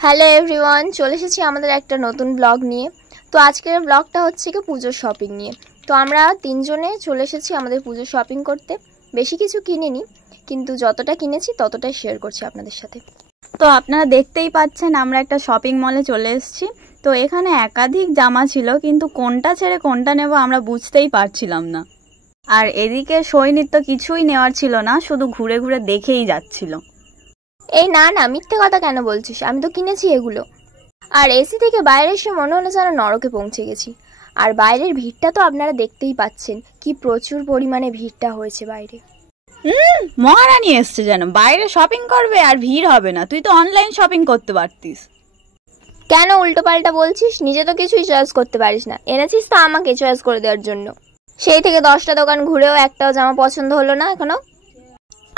Hello everyone, চলে এসেছি আমাদের একটা নতুন ব্লগ নিয়ে। তো আজকের ব্লগটা হচ্ছে কি পুজোর শপিং নিয়ে। তো আমরা তিনজনে চলে এসেছি আমাদের পুজোর শপিং করতে। বেশি কিছু কিনিনি, কিন্তু যতটা কিনেছি ততটাই শেয়ার করছি আপনাদের সাথে। তো আপনারা দেখতেই পাচ্ছেন আমরা একটা শপিং মলে চলে এসেছি। তো এখানে একাধিক জামা ছিল, কিন্তু কোনটা ছেড়ে কোনটা নেব আমরা বুঝতেই পারছিলাম না। আর এদিকে সৈনিত তো কিছুই নেওয়ার ছিল না, শুধু ঘুরে ঘুরে দেখেই যাচ্ছিল। এই না না, মিথ্যে কথা কেন বলছিস? আমি তো কিনেছি এগুলো। আর এসি থেকে বাইরে এসে মনে হলো যেন নরকে পৌঁছে গেছি। আর বাইরের ভিড়টা তো আপনারা দেখতেই পাচ্ছেন, কি প্রচুর পরিমাণে ভিড়টা হয়েছে বাইরে। মহারানী এসছে যেন, বাইরে শপিং করবে আর ভিড় হবে না। তুই তো অনলাইন শপিং করতে পারতিস। কেন উল্টো পাল্টা বলছিস? নিজে তো কিছুই চয়েস করতে পারিস না, এনেছিস তো আমাকে চয়েস করে দেওয়ার জন্য। সেই থেকে 10টা দোকান ঘুরেও একটাও জামা পছন্দ হলো না এখনো।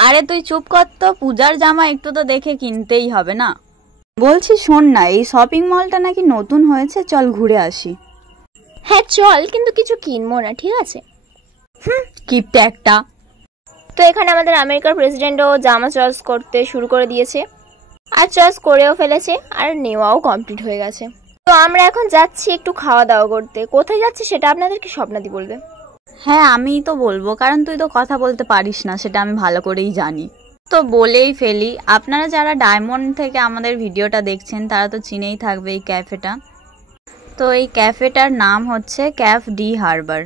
আরে তুই চুপ কর তো, পূজার জামা একটু তো দেখে কিনতেই হবে না? বলছি শোন না, এই শপিং মলটা নাকি নতুন হয়েছে, চল ঘুরে আসি। হ্যাঁ চল, কিন্তু কিছু কিনবো না, ঠিক আছে? কিপটে একটা। তো এখানে আমাদের আমেরিকার প্রেসিডেন্টও জামা চয়েস করতে শুরু করে দিয়েছে, আর চয়েস করেও ফেলেছে, আর নেওয়াও কমপ্লিট হয়ে গেছে। তো আমরা এখন যাচ্ছি একটু খাওয়া দাওয়া করতে। কোথায় যাচ্ছি সেটা আপনাদেরকে স্বপ্নাদি বলবে। হ্যাঁ আমিই তো বলবো, কারণ তুই তো কথা বলতে পারিস না, সেটা আমি ভালো করেই জানি। তো বলেই ফেলি, আপনারা যারা ডায়মন্ড থেকে আমাদের ভিডিওটা দেখছেন তারা তো চিনেই থাকবে এই ক্যাফেটা। তো এই ক্যাফেটার নাম হচ্ছে ক্যাফ ডি হারবার।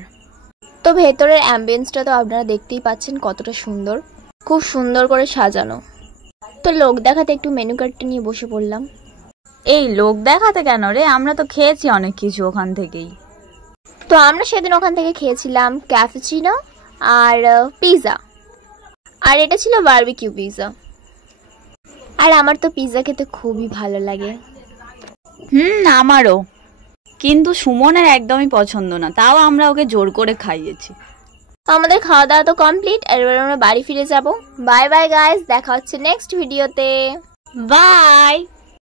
তো ভেতরের অ্যাম্বিয়েন্সটা তো আপনারা দেখতেই পাচ্ছেন কতটা সুন্দর, খুব সুন্দর করে সাজানো। তো লোক দেখাতে একটু মেনু কার্ডটা নিয়ে বসে পড়লাম। এই লোক দেখাতে কেন রে, আমরা তো খেয়েছি অনেক কিছু ওখান থেকেই। তো আমরা সেদিন ওখান থেকে খেয়েছিলাম ক্যাপুচিনো আর পিৎজা, আর এটা ছিল বারবিকিউ পিৎজা। আর আমার তো পিৎজা খেতে খুবই ভালো লাগে। আমারও, কিন্তু সুমনের একদমই পছন্দ না, তাও আমরা ওকে জোর করে খাইয়েছি। আমাদের খাওয়া দাওয়া তো কমপ্লিট, আর এবার আমরা বাড়ি ফিরে যাব। বাই বাই গাইস, দেখা হচ্ছে নেক্সট ভিডিওতে। বাই।